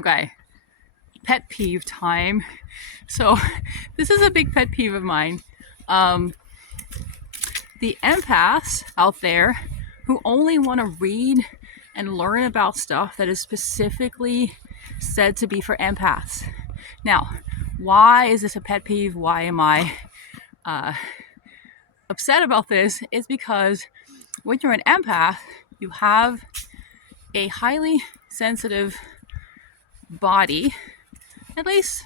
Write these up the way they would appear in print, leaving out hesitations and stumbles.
Okay, pet peeve time. So this is a big pet peeve of mine. Um, the empaths out there who only want to read and learn about stuff that is specifically said to be for empaths. Now, why is this a pet peeve? Why am I upset about this? Is because when you're an empath, you have a highly sensitive body. At least,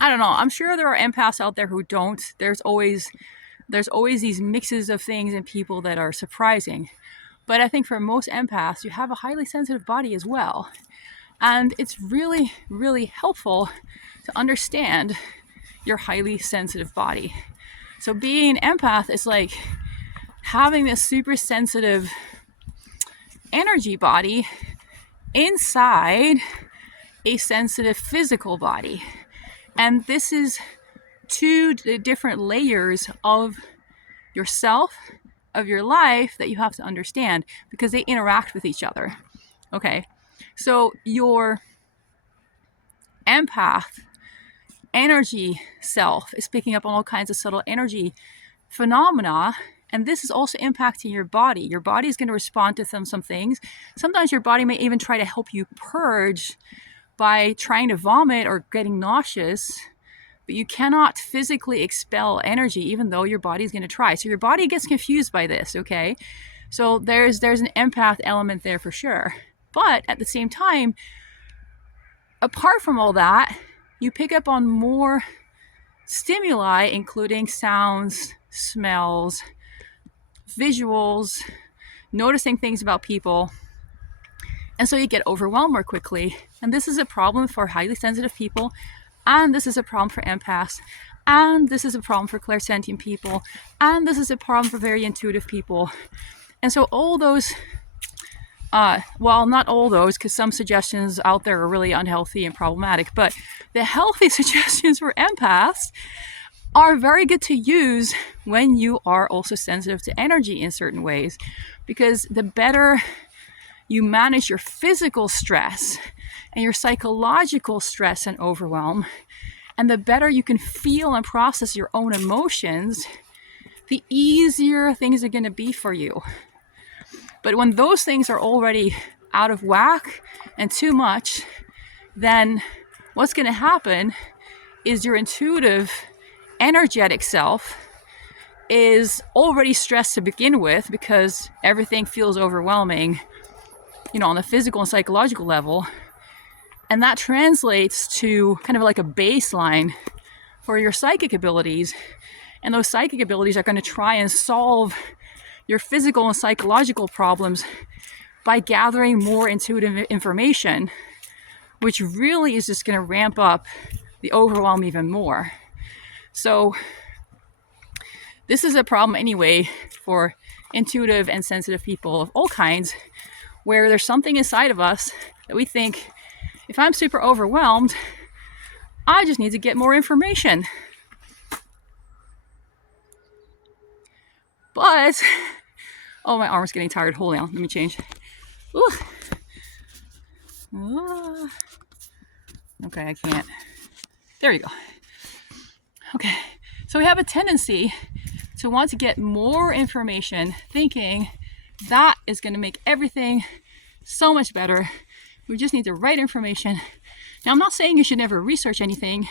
I don't know. I'm sure there are empaths out there who don't. There's always these mixes of things in people that are surprising. But I think for most empaths, you have a highly sensitive body as well. And it's really, really helpful to understand your highly sensitive body. So being an empath is like having this super sensitive energy body inside a sensitive physical body. And this is two different layers of yourself, of your life that you have to understand because they interact with each other. Okay, so your empath energy self is picking up on all kinds of subtle energy phenomena, and this is also impacting your body. Your body is going to respond to some things. Sometimes your body may even try to help you purge by trying to vomit or getting nauseous, but you cannot physically expel energy even though your body is going to try. So your body gets confused by this, okay? So there's an empath element there for sure. But at the same time, apart from all that, you pick up on more stimuli, including sounds, smells, visuals, noticing things about people. And so you get overwhelmed more quickly. And this is a problem for highly sensitive people. And this is a problem for empaths. And this is a problem for clairsentient people. And this is a problem for very intuitive people. And so all those, well, not all those, because some suggestions out there are really unhealthy and problematic, but the healthy suggestions for empaths are very good to use when you are also sensitive to energy in certain ways, because the better you manage your physical stress and your psychological stress and overwhelm, and the better you can feel and process your own emotions, the easier things are going to be for you. But when those things are already out of whack and too much, then what's going to happen is your intuitive, energetic self is already stressed to begin with because everything feels overwhelming, on the physical and psychological level. And that translates to kind of like a baseline for your psychic abilities. And those psychic abilities are going to try and solve your physical and psychological problems by gathering more intuitive information, which really is just going to ramp up the overwhelm even more. So this is a problem anyway for intuitive and sensitive people of all kinds, where there's something inside of us that we think, if I'm super overwhelmed, I just need to get more information. But, oh, my arm's getting tired. Hold on, let me change. Okay, I can't. There you go. Okay, so we have a tendency to want to get more information, thinking that is going to make everything so much better. We just need the right information. Now, I'm not saying you should never research anything.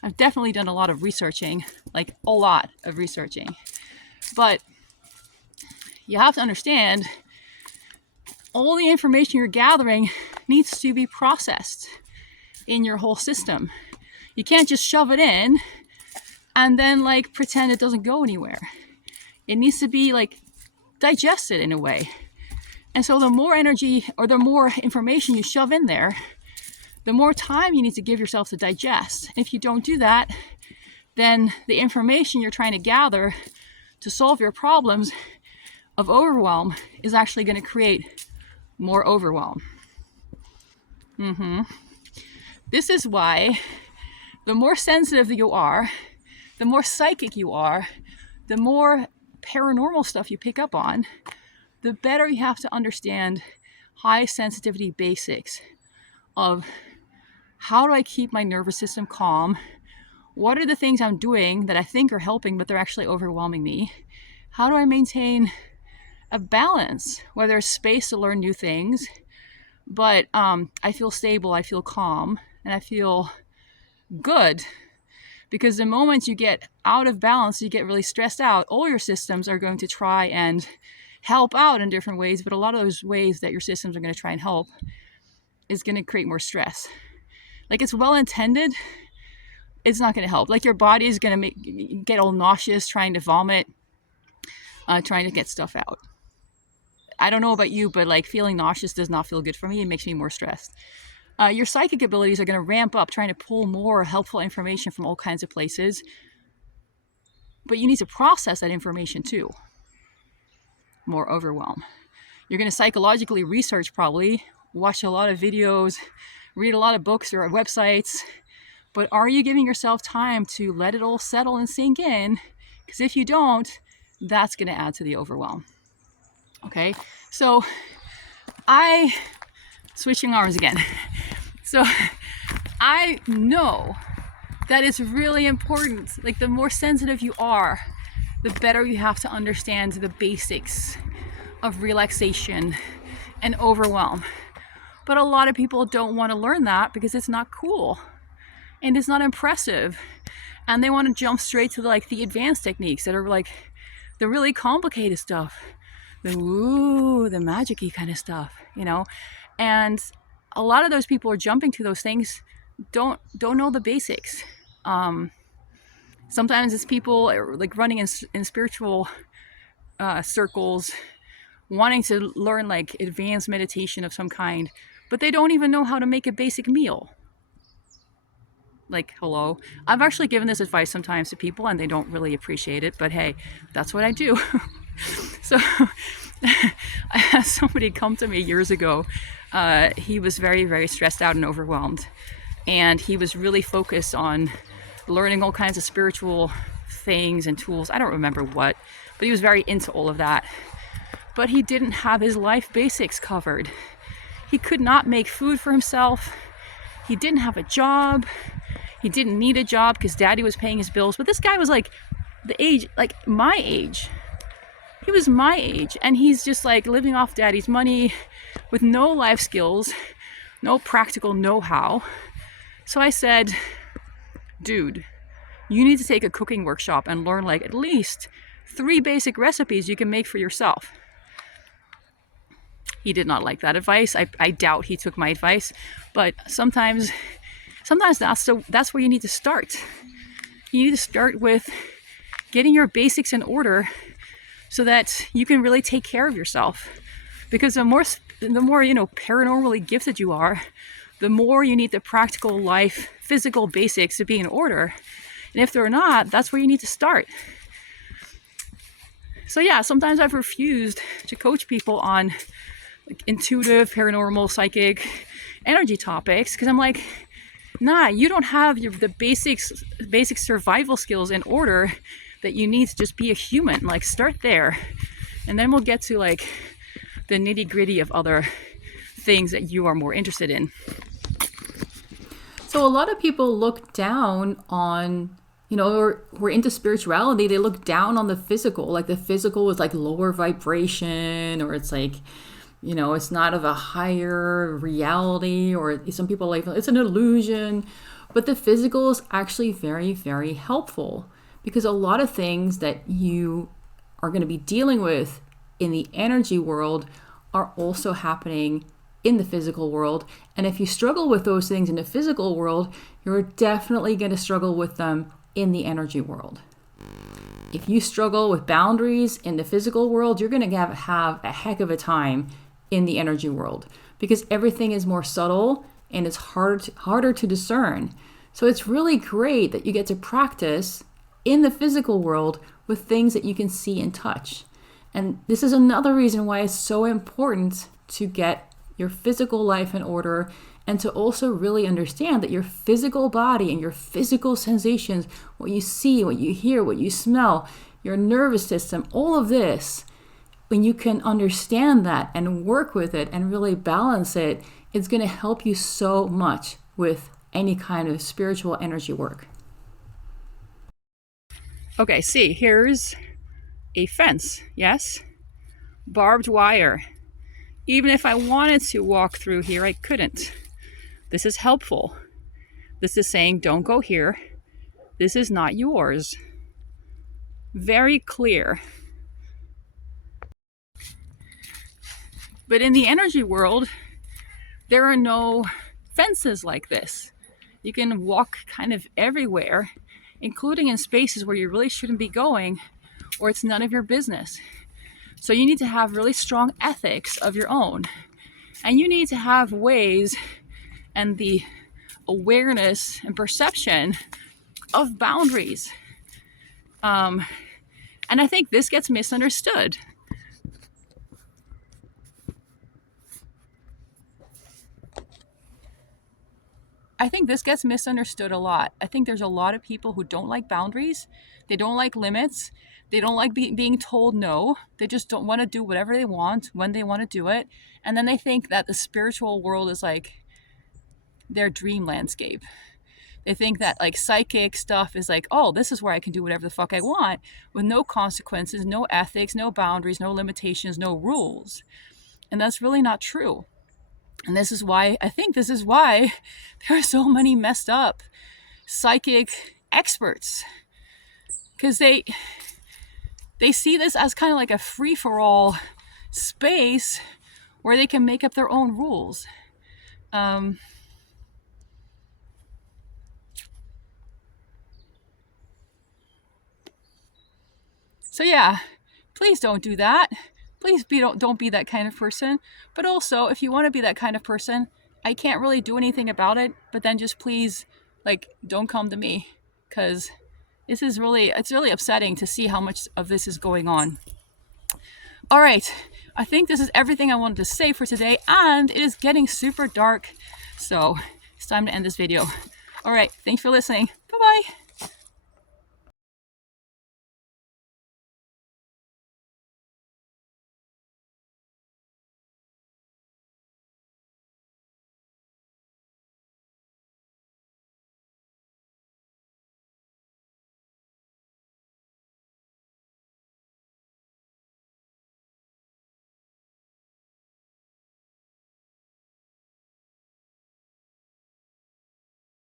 I've definitely done a lot of researching, like a lot of researching. But you have to understand, all the information you're gathering needs to be processed in your whole system. You can't just shove it in and then pretend it doesn't go anywhere. It needs to be digested in a way. And so the more energy or the more information you shove in there, the more time you need to give yourself to digest. If you don't do that, then the information you're trying to gather to solve your problems of overwhelm is actually going to create more overwhelm. This is why the more sensitive you are, the more psychic you are, the more paranormal stuff you pick up on, the better you have to understand high sensitivity basics. of how do I keep my nervous system calm? What are the things I'm doing that I think are helping, but they're actually overwhelming me? How do I maintain a balance where there's space to learn new things, but I feel stable, I feel calm, and I feel good? Because the moment you get out of balance, you get really stressed out, all your systems are going to try and help out in different ways, but a lot of those ways that your systems are going to try and help is going to create more stress. Like, it's well intended, it's not going to help. Like, your body is going to get all nauseous, trying to vomit, trying to get stuff out. I don't know about you, but like, feeling nauseous does not feel good for me. It makes me more stressed. Your psychic abilities are going to ramp up, trying to pull more helpful information from all kinds of places. But you need to process that information too. More overwhelm. You're going to psychologically research, probably, watch a lot of videos, read a lot of books or websites. But are you giving yourself time to let it all settle and sink in? Because if you don't, that's going to add to the overwhelm. Okay, so switching arms again. So I know that it's really important. Like, the more sensitive you are, the better you have to understand the basics of relaxation and overwhelm. But a lot of people don't want to learn that because it's not cool and it's not impressive. And they want to jump straight to the advanced techniques that are like the really complicated stuff. The magic-y kind of stuff, And a lot of those people are jumping to those things don't know the basics. Sometimes it's people like running in spiritual circles, wanting to learn like advanced meditation of some kind, but they don't even know how to make a basic meal. Like, hello. I've actually given this advice sometimes to people and they don't really appreciate it, but hey, that's what I do. So I had somebody come to me years ago. He was very, very stressed out and overwhelmed. And he was really focused on learning all kinds of spiritual things and tools. I don't remember what, but he was very into all of that. But he didn't have his life basics covered. He could not make food for himself. He didn't have a job. He didn't need a job because daddy was paying his bills. But this guy was like the age, like my age. He was my age, and he's just like living off daddy's money with no life skills, no practical know-how. So I said, dude, you need to take a cooking workshop and learn like at least 3 basic recipes you can make for yourself. He did not like that advice. I doubt he took my advice, but sometimes that's where you need to start. You need to start with getting your basics in order so that you can really take care of yourself. Because the more paranormally gifted you are, the more you need the practical life, physical basics to be in order. And if they're not, that's where you need to start. So yeah, sometimes I've refused to coach people on like intuitive, paranormal, psychic, energy topics because I'm like, nah, you don't have the basic survival skills in order that you need to just be a human. Like, start there, and then we'll get to like the nitty-gritty of other things that you are more interested in. So a lot of people look down on, or we're into spirituality, they look down on the physical. Like, the physical is like lower vibration, or it's like, it's not of a higher reality, or some people like it's an illusion. But the physical is actually very, very helpful, because a lot of things that you are going to be dealing with in the energy world are also happening in the physical world. And if you struggle with those things in the physical world, you're definitely going to struggle with them in the energy world. If you struggle with boundaries in the physical world, you're going to have a heck of a time in the energy world, because everything is more subtle and it's harder to discern. So it's really great that you get to practice in the physical world with things that you can see and touch. And this is another reason why it's so important to get your physical life in order, and to also really understand that your physical body and your physical sensations, what you see, what you hear, what you smell, your nervous system, all of this, when you can understand that and work with it and really balance it it's going to help you so much with any kind of spiritual energy work. Okay, see, here's a fence, yes? Barbed wire. Even if I wanted to walk through here, I couldn't. This is helpful. This is saying, don't go here. This is not yours. Very clear. But in the energy world, there are no fences like this. You can walk kind of everywhere, including in spaces where you really shouldn't be going, or it's none of your business. So you need to have really strong ethics of your own. And you need to have ways and the awareness and perception of boundaries. And I think this gets misunderstood. I think this gets misunderstood a lot. I think there's a lot of people who don't like boundaries. They don't like limits. They don't like being told no. They just don't want to do whatever they want when they want to do it. And then they think that the spiritual world is like their dream landscape. They think that like psychic stuff is like, oh, this is where I can do whatever the fuck I want with no consequences, no ethics, no boundaries, no limitations, no rules. And that's really not true. And this is why, I think this is why there are so many messed up psychic experts. Because they see this as kind of like a free-for-all space where they can make up their own rules. So yeah, please don't do that. Please don't be that kind of person. But also, if you want to be that kind of person, I can't really do anything about it. But then just please, like, don't come to me, because it's really upsetting to see how much of this is going on. All right, I think this is everything I wanted to say for today, and it is getting super dark, so it's time to end this video. All right, thanks for listening. Bye-bye.